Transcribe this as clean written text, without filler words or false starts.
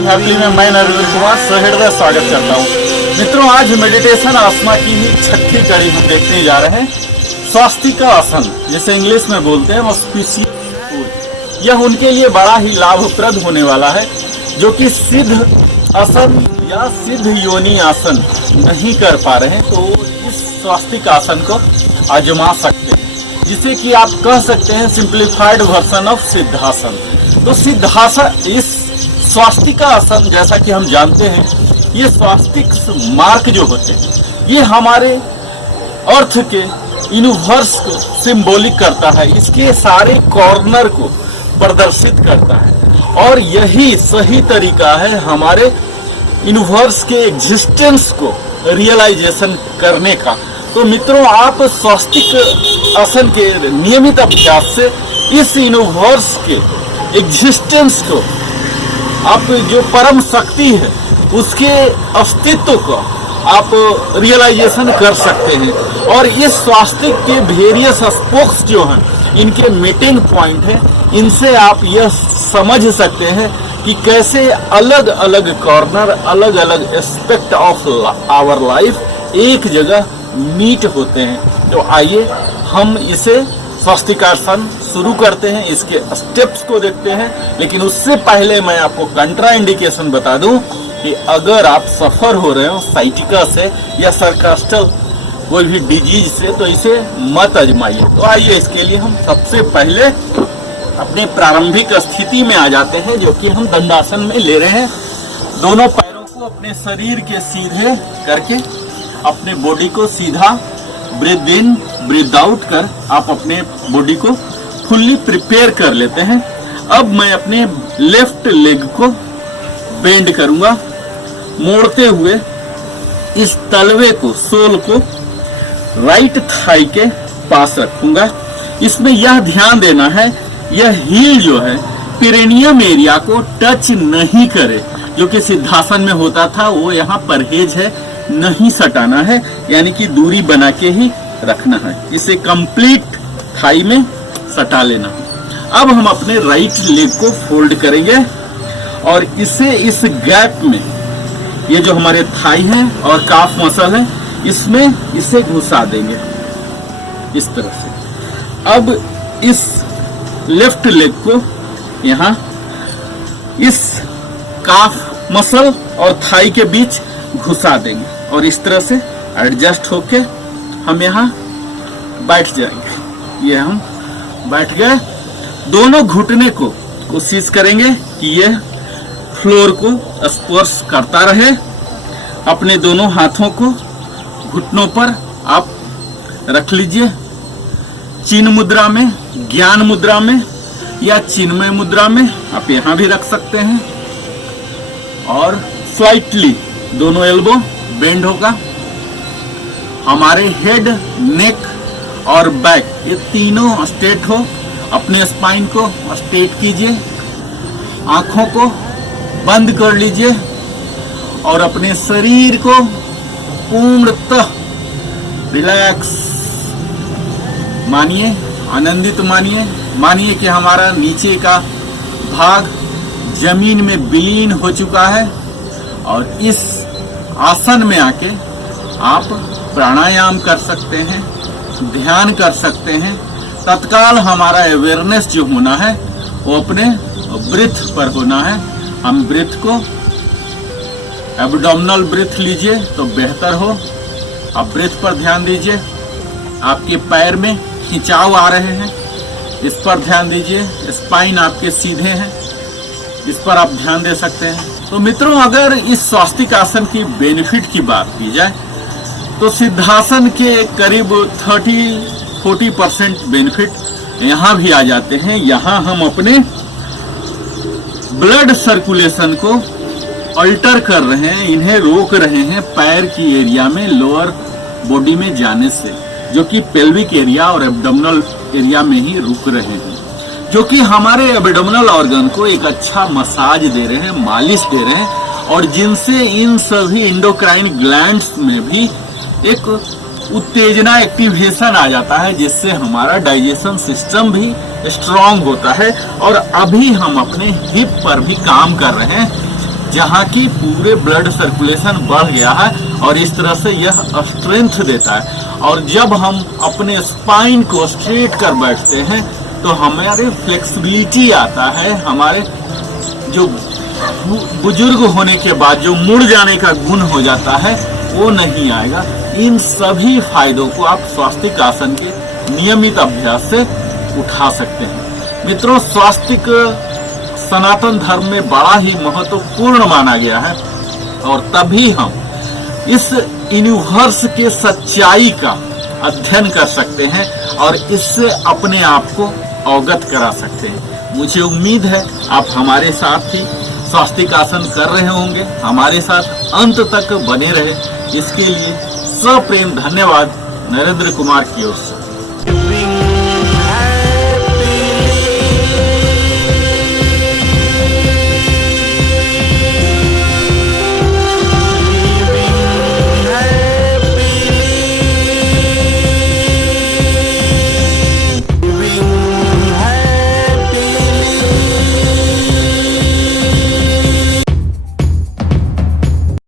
Life happy में मैं नरेंद्र कुमार सहृदय स्वागत करता हूँ। मित्रों, आज मेडिटेशन आसना की ही छठी कड़ी हम देखने जा रहे हैं। स्वास्तिका आसन जिसे इंग्लिश में बोलते हैं, वो यह उनके लिए बड़ा ही लाभप्रद होने वाला है जो कि सिद्ध आसन या सिद्ध योनि आसन नहीं कर पा रहे हैं, तो इस स्वास्तिका आसन को आजमा सकते हैं, जिसे कि आप कह सकते हैं सिंप्लीफाइड वर्जन ऑफ सिद्धासन। तो सिद्धासन, इस स्वास्तिका आसन जैसा कि हम जानते हैं, ये स्वास्तिक मार्क जो होते हैं ये हमारे अर्थ के यूनिवर्स को सिंबॉलिक करता है, इसके सारे कॉर्नर को प्रदर्शित करता है और यही सही तरीका है हमारे यूनिवर्स के एग्जिस्टेंस को रियलाइजेशन करने का। तो मित्रों, आप स्वास्तिक आसन के नियमित अभ्यास से इस यूनिवर्स के एग्जिस्टेंस को, आप जो परम शक्ति है उसके अस्तित्व को आप रियलाइजेशन कर सकते हैं। और इस स्वास्तिक के वेरियस स्पोक्स जो हैं, इनके मीटिंग पॉइंट है, इनसे आप यह समझ सकते हैं कि कैसे अलग अलग कॉर्नर, अलग अलग एस्पेक्ट ऑफ आवर लाइफ एक जगह मीट होते हैं। तो आइए हम इसे स्वास्तिकासन शुरू करते हैं, इसके स्टेप्स को देखते हैं। लेकिन उससे पहले मैं आपको कंट्रा इंडिकेशन बता दूं कि अगर आप सफर हो रहे हो साइटिका से या सर्कास्टल कोई भी डिजीज से, तो इसे मत आजमाइए। तो आइए, इसके लिए हम सबसे पहले अपने प्रारंभिक स्थिति में आ जाते हैं, जो कि हम दंडासन में ले रहे हैं। दोनों पैरों को अपने शरीर के सीधे करके अपने बॉडी को सीधा ब्रीथ इन ब्रीथ आउट कर आप अपने बॉडी को फुल्ली प्रिपेयर कर लेते हैं। अब मैं अपने लेफ्ट लेग को बेंड करूंगा, मोड़ते हुए इस तलवे को, सोल को राइट थाई के पास रखूंगा। इसमें यह ध्यान देना है, यह हील जो है पेरिनियम एरिया को टच नहीं करे, जो कि सिद्धासन में होता था। वो यहाँ परहेज है, नहीं सटाना है, यानी कि दूरी बना के ही रखना है। इसे कंप्लीट थाई में सटा लेना। अब हम अपने राइट लेग को फोल्ड करेंगे और इसे इस गैप में, ये जो हमारे थाई है और काफ मसल है, इसमें इसे घुसा देंगे इस तरह से। अब इस लेफ्ट लेग को यहाँ इस काफ मसल और थाई के बीच घुसा देंगे और इस तरह से एडजस्ट होके हम यहाँ बैठ जाएंगे। ये हम बैठ गए। दोनों घुटने को कोशिश करेंगे कि यह फ्लोर को स्पर्श करता रहे। अपने दोनों हाथों को घुटनों पर आप रख लीजिए। चिन्ह मुद्रा में, ज्ञान मुद्रा में या चिन्मय मुद्रा में आप यहाँ भी रख सकते हैं। और स्लाइटली दोनों एल्बो बेंड होगा। हमारे हेड, नेक और बैक, ये तीनों स्ट्रेट हो। अपने स्पाइन को स्ट्रेट कीजिए, आंखों को बंद कर लीजिए और अपने शरीर को पूर्णतः रिलैक्स मानिए, आनंदित मानिए। मानिए कि हमारा नीचे का भाग जमीन में विलीन हो चुका है और इस आसन में आके आप प्राणायाम कर सकते हैं, ध्यान कर सकते हैं। तत्काल हमारा अवेयरनेस जो होना है वो अपने ब्रीथ पर होना है। हम ब्रीथ को एब्डोमिनल ब्रीथ लीजिए तो बेहतर हो। आप ब्रीथ पर ध्यान दीजिए। आपके पैर में खिंचाव आ रहे हैं, इस पर ध्यान दीजिए। स्पाइन आपके सीधे हैं, इस पर आप ध्यान दे सकते हैं। तो मित्रों, अगर इस स्वास्तिक आसन की बेनिफिट की बात की जाए तो सिद्धासन के करीब 30-40% बेनिफिट यहाँ भी आ जाते हैं। यहाँ हम अपने ब्लड सर्कुलेशन को अल्टर कर रहे हैं, इन्हें रोक रहे हैं पैर की एरिया में, लोअर बॉडी में जाने से, जो कि पेल्विक एरिया और एब्डोमिनल एरिया में ही रुक रहे हैं, जो कि हमारे एब्डोमिनल ऑर्गन को एक अच्छा मसाज दे रहे हैं, मालिश दे रहे हैं, और जिनसे इन सभी एंडोक्राइन ग्लैंड्स में भी एक उत्तेजना, एक्टिवेशन आ जाता है, जिससे हमारा डाइजेशन सिस्टम भी स्ट्रांग होता है। और अभी हम अपने हिप पर भी काम कर रहे हैं। जहाँ की पूरे ब्लड सर्कुलेशन बढ़ गया है और इस तरह से यह स्ट्रेंथ देता है। और जब हम अपने स्पाइन को स्ट्रेट कर बैठते हैं तो हमारे फ्लेक्सिबिलिटी आता है, हमारे जो बुजुर्ग होने के बाद जो मुड़ जाने का गुण हो जाता है वो नहीं आएगा। इन सभी फायदों को आप स्वास्तिक आसन के नियमित अभ्यास से उठा सकते हैं। मित्रों, स्वास्तिक सनातन धर्म में बड़ा ही महत्वपूर्ण माना गया है और तभी हम इस यूनिवर्स के सच्चाई का अध्ययन कर सकते हैं और इससे अपने आप को अवगत करा सकते हैं। मुझे उम्मीद है आप हमारे साथ ही स्वास्तिक आसन कर रहे होंगे, हमारे साथ अंत तक बने रहे। इसके लिए सप्रेम धन्यवाद नरेंद्र कुमार की ओर से।